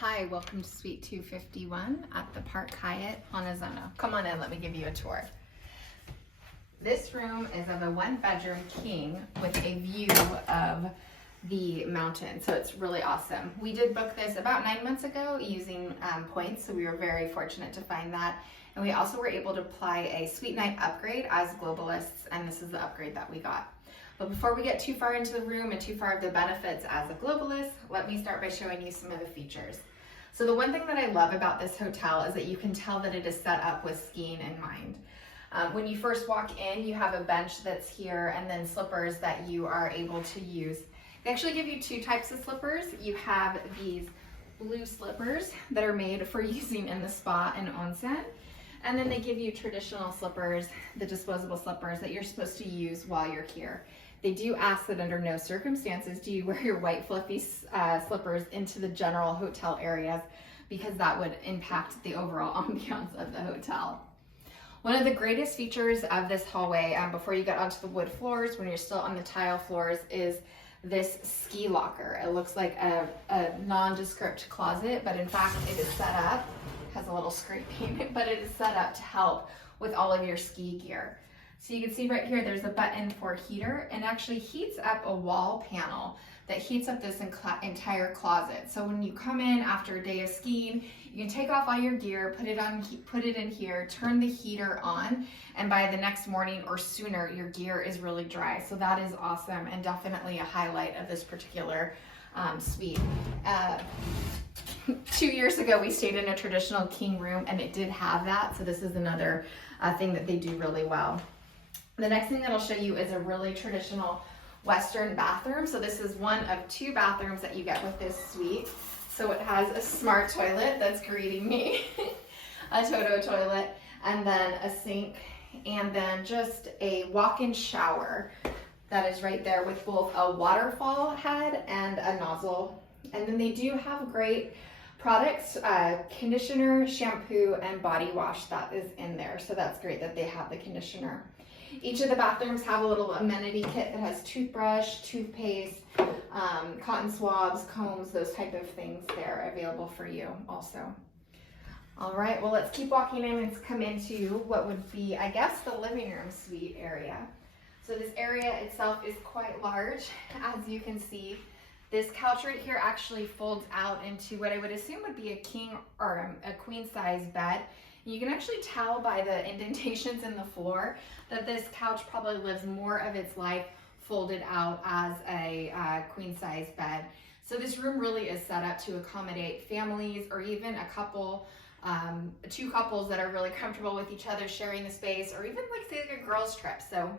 Hi, welcome to Suite 251 at the Park Hyatt, Hanazono. Come on in, let me give you a tour. This room is of a one-bedroom king with a view of the mountain, so it's really awesome. We did book this about 9 months ago using points, so we were very fortunate to find that. And we also were able to apply a suite night upgrade as globalists, and this is the upgrade that we got. But before we get too far into the room and too far of the benefits as a globalist, let me start by showing you some of the features. So the one thing that I love about this hotel is that you can tell that it is set up with skiing in mind. When you first walk in, you have a bench that's here and then slippers that you are able to use. They actually give you two types of slippers. You have these blue slippers that are made for using in the spa and onsen. And then they give you traditional slippers, the disposable slippers that you're supposed to use while you're here. They do ask that under no circumstances do you wear your white fluffy slippers into the general hotel areas, because that would impact the overall ambiance of the hotel. One of the greatest features of this hallway, before you get onto the wood floors, when you're still on the tile floors, is this ski locker. It looks like a nondescript closet, but in fact it is set up, has a little scraping, but it is set up to help with all of your ski gear. So you can see right here, there's a button for heater, and actually heats up a wall panel that heats up this entire closet. So when you come in after a day of skiing, you can take off all your gear, put it in here, turn the heater on, and by the next morning or sooner, your gear is really dry. So that is awesome and definitely a highlight of this particular suite. 2 years ago, we stayed in a traditional king room and it did have that. So this is another thing that they do really well. The next thing that I'll show you is a really traditional Western bathroom. So this is one of two bathrooms that you get with this suite. So it has a smart toilet that's greeting me, a Toto toilet, and then a sink, and then just a walk-in shower that is right there with both a waterfall head and a nozzle. And then they do have great products, conditioner, shampoo, and body wash that is in there. So that's great that they have the conditioner. Each of the bathrooms have a little amenity kit that has toothbrush, toothpaste, cotton swabs, combs, those type of things there available for you also. All right, well, let's keep walking in and come into what would be, I guess, the living room suite area. So this area itself is quite large. As you can see, this couch right here actually folds out into what I would assume would be a king or a queen size bed. You can actually tell by the indentations in the floor that this couch probably lives more of its life folded out as a queen size bed. So this room really is set up to accommodate families or even a couple, two couples that are really comfortable with each other sharing the space, or even like say like a girls trip. So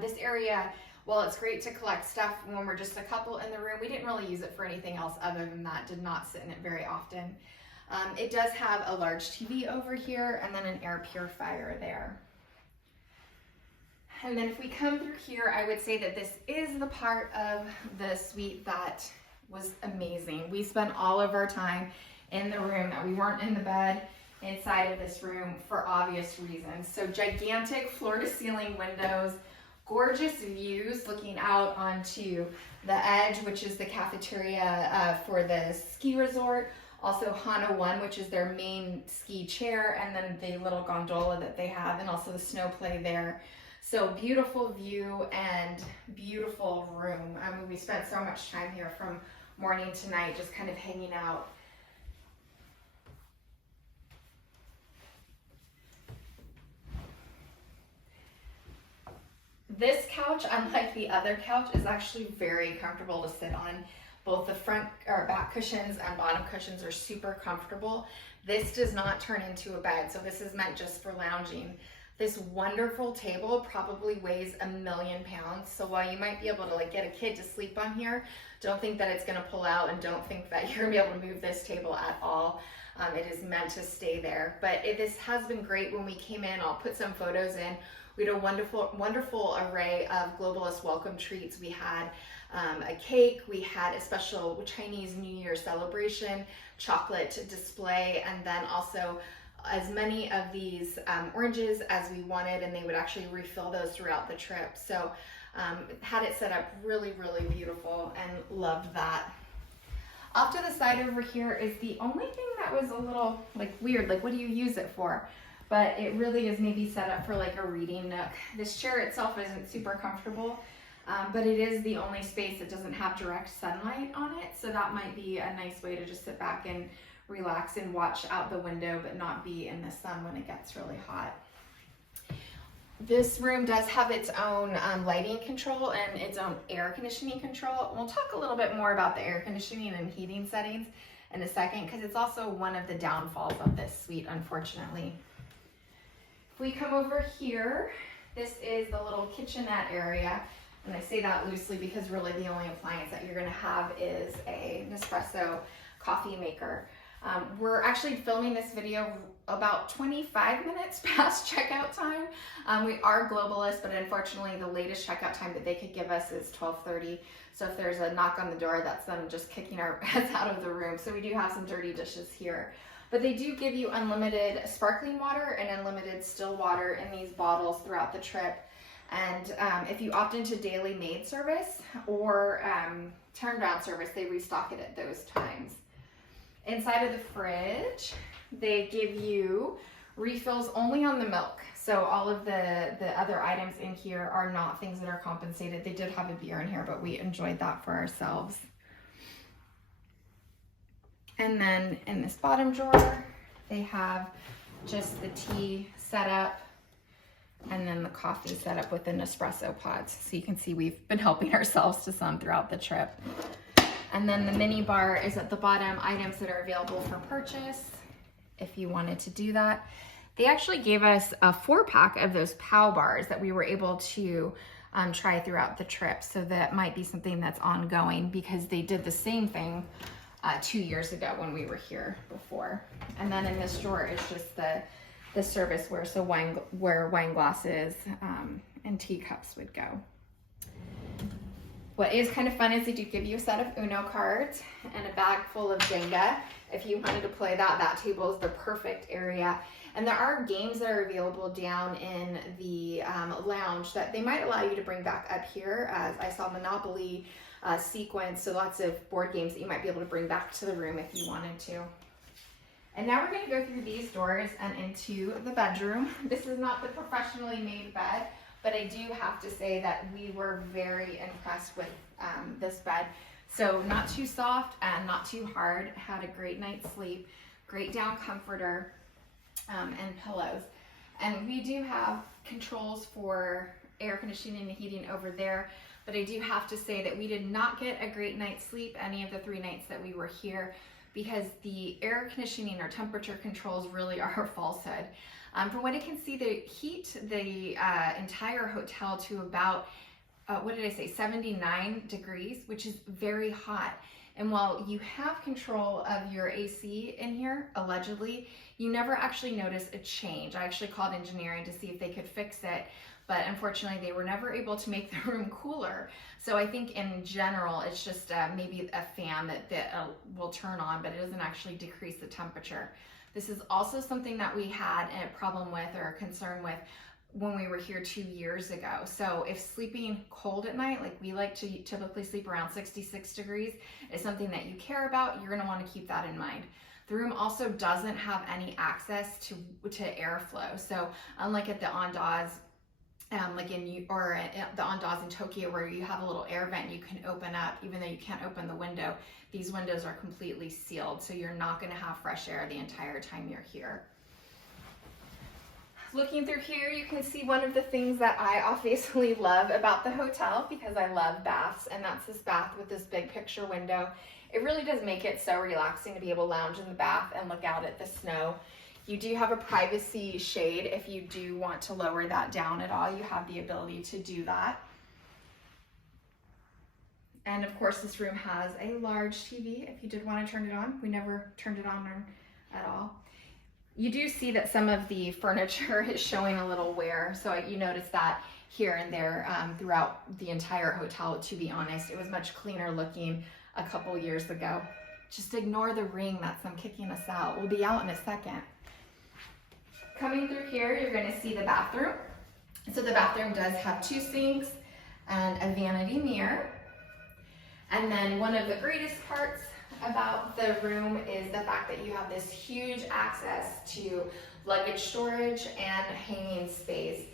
this area, while it's great to collect stuff when we're just a couple in the room, we didn't really use it for anything else other than that, did not sit in it very often. It does have a large TV over here and then an air purifier there. And then if we come through here, I would say that this is the part of the suite that was amazing. We spent all of our time in the room, that we weren't in the bed inside of this room for obvious reasons. So gigantic floor to ceiling windows, gorgeous views looking out onto the edge, which is the cafeteria for the ski resort. Also Hanazono, which is their main ski chair, and then the little gondola that they have, and also the snow play there. So beautiful view and beautiful room. I mean, we spent so much time here from morning to night just kind of hanging out. This couch, unlike the other couch, is actually very comfortable to sit on. Both the front or back cushions and bottom cushions are super comfortable. This does not turn into a bed, so this is meant just for lounging. This wonderful table probably weighs 1,000,000 pounds. So while you might be able to like get a kid to sleep on here, don't think that it's gonna pull out, and don't think that you're gonna be able to move this table at all. It is meant to stay there. But this has been great when we came in. I'll put some photos in. We had a wonderful array of globalist welcome treats. We had a cake, we had a special Chinese New Year celebration, chocolate display, and then also as many of these oranges as we wanted, and they would actually refill those throughout the trip. So had it set up really, really beautiful and loved that. Off to the side over here is the only thing that was a little like weird, like what do you use it for? But it really is maybe set up for like a reading nook. This chair itself isn't super comfortable, but it is the only space that doesn't have direct sunlight on it. So that might be a nice way to just sit back and relax and watch out the window, but not be in the sun when it gets really hot. This room does have its own lighting control and its own air conditioning control. We'll talk a little bit more about the air conditioning and heating settings in a second, because it's also one of the downfalls of this suite, unfortunately. If we come over here, this is the little kitchenette area. And I say that loosely because really the only appliance that you're gonna have is a Nespresso coffee maker. We're actually filming this video about 25 minutes past checkout time. We are globalists, but unfortunately the latest checkout time that they could give us is 12:30. So if there's a knock on the door, that's them just kicking our heads out of the room. So we do have some dirty dishes here. But they do give you unlimited sparkling water and unlimited still water in these bottles throughout the trip. And if you opt into daily maid service or turnaround service, they restock it at those times. Inside of the fridge, they give you refills only on the milk. So all of the other items in here are not things that are compensated. They did have a beer in here, but we enjoyed that for ourselves. And then in this bottom drawer, they have just the tea set up and then the coffee set up with the Nespresso pods. So you can see we've been helping ourselves to some throughout the trip. And then the mini bar is at the bottom, items that are available for purchase if you wanted to do that. They actually gave us a 4-pack of those POW bars that we were able to try throughout the trip. So that might be something that's ongoing, because they did the same thing 2 years ago when we were here before. And then in this drawer is just the serviceware, so where wine glasses and teacups would go. What is kind of fun is they do give you a set of Uno cards and a bag full of Jenga. If you wanted to play that, that table is the perfect area. And there are games that are available down in the lounge that they might allow you to bring back up here. As I saw Monopoly, Sequence, so lots of board games that you might be able to bring back to the room if you wanted to. And now we're going to go through these doors and into the bedroom. This is not the professionally made bed, but I do have to say that we were very impressed with this bed. So not too soft and not too hard, had a great night's sleep, great down comforter and pillows. And we do have controls for air conditioning and heating over there, but I do have to say that we did not get a great night's sleep any of the 3 nights that we were here, because the air conditioning or temperature controls really are a falsehood. From what I can see, they heat the entire hotel to about, 79 degrees, which is very hot. And while you have control of your AC in here, allegedly, you never actually notice a change. I actually called engineering to see if they could fix it, but unfortunately they were never able to make the room cooler. So I think in general, it's just maybe a fan that will turn on, but it doesn't actually decrease the temperature. This is also something that we had a problem with or a concern with when we were here 2 years ago. So if sleeping cold at night, like we like to typically sleep around 66 degrees, is something that you care about, you're gonna wanna keep that in mind. The room also doesn't have any access to airflow. So unlike at the Andaz, the Andaz in Tokyo, where you have a little air vent you can open up, even though you can't open the window, these windows are completely sealed, so you're not gonna have fresh air the entire time you're here. Looking through here, you can see one of the things that I obviously love about the hotel, because I love baths, and that's this bath with this big picture window. It really does make it so relaxing to be able to lounge in the bath and look out at the snow. You do have a privacy shade. If you do want to lower that down at all, you have the ability to do that. And of course, this room has a large TV if you did want to turn it on. We never turned it on at all. You do see that some of the furniture is showing a little wear, so you notice that here and there throughout the entire hotel. To be honest, it was much cleaner looking a couple years ago. Just ignore the ring, that's them kicking us out. We'll be out in a second. Coming through here, you're going to see the bathroom. So the bathroom does have 2 sinks and a vanity mirror. And then one of the greatest parts about the room is the fact that you have this huge access to luggage storage and hanging space,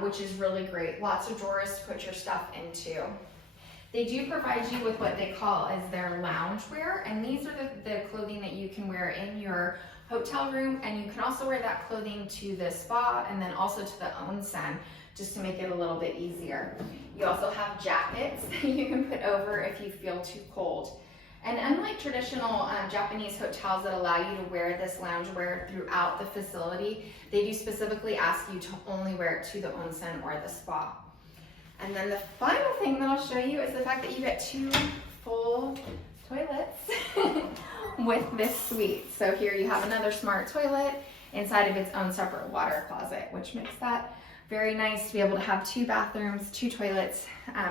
which is really great. Lots of drawers to put your stuff into. They do provide you with what they call as their loungewear, and these are the clothing that you can wear in your hotel room, and you can also wear that clothing to the spa and then also to the onsen, just to make it a little bit easier. You also have jackets that you can put over if you feel too cold. And unlike traditional Japanese hotels that allow you to wear this loungewear throughout the facility, they do specifically ask you to only wear it to the onsen or the spa. And then the final thing that I'll show you is the fact that you get 2 full toilets with this suite. So here you have another smart toilet inside of its own separate water closet, which makes that very nice to be able to have 2 bathrooms, 2 toilets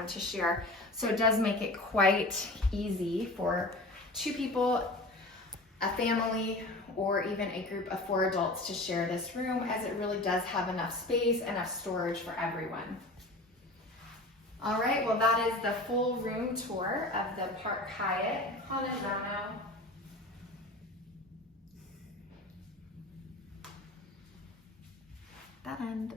to share. So it does make it quite easy for 2 people, a family, or even a group of 4 adults to share this room, as it really does have enough space, enough storage for everyone. All right, well, that is the full room tour of the Park Hyatt Hanazono. That end.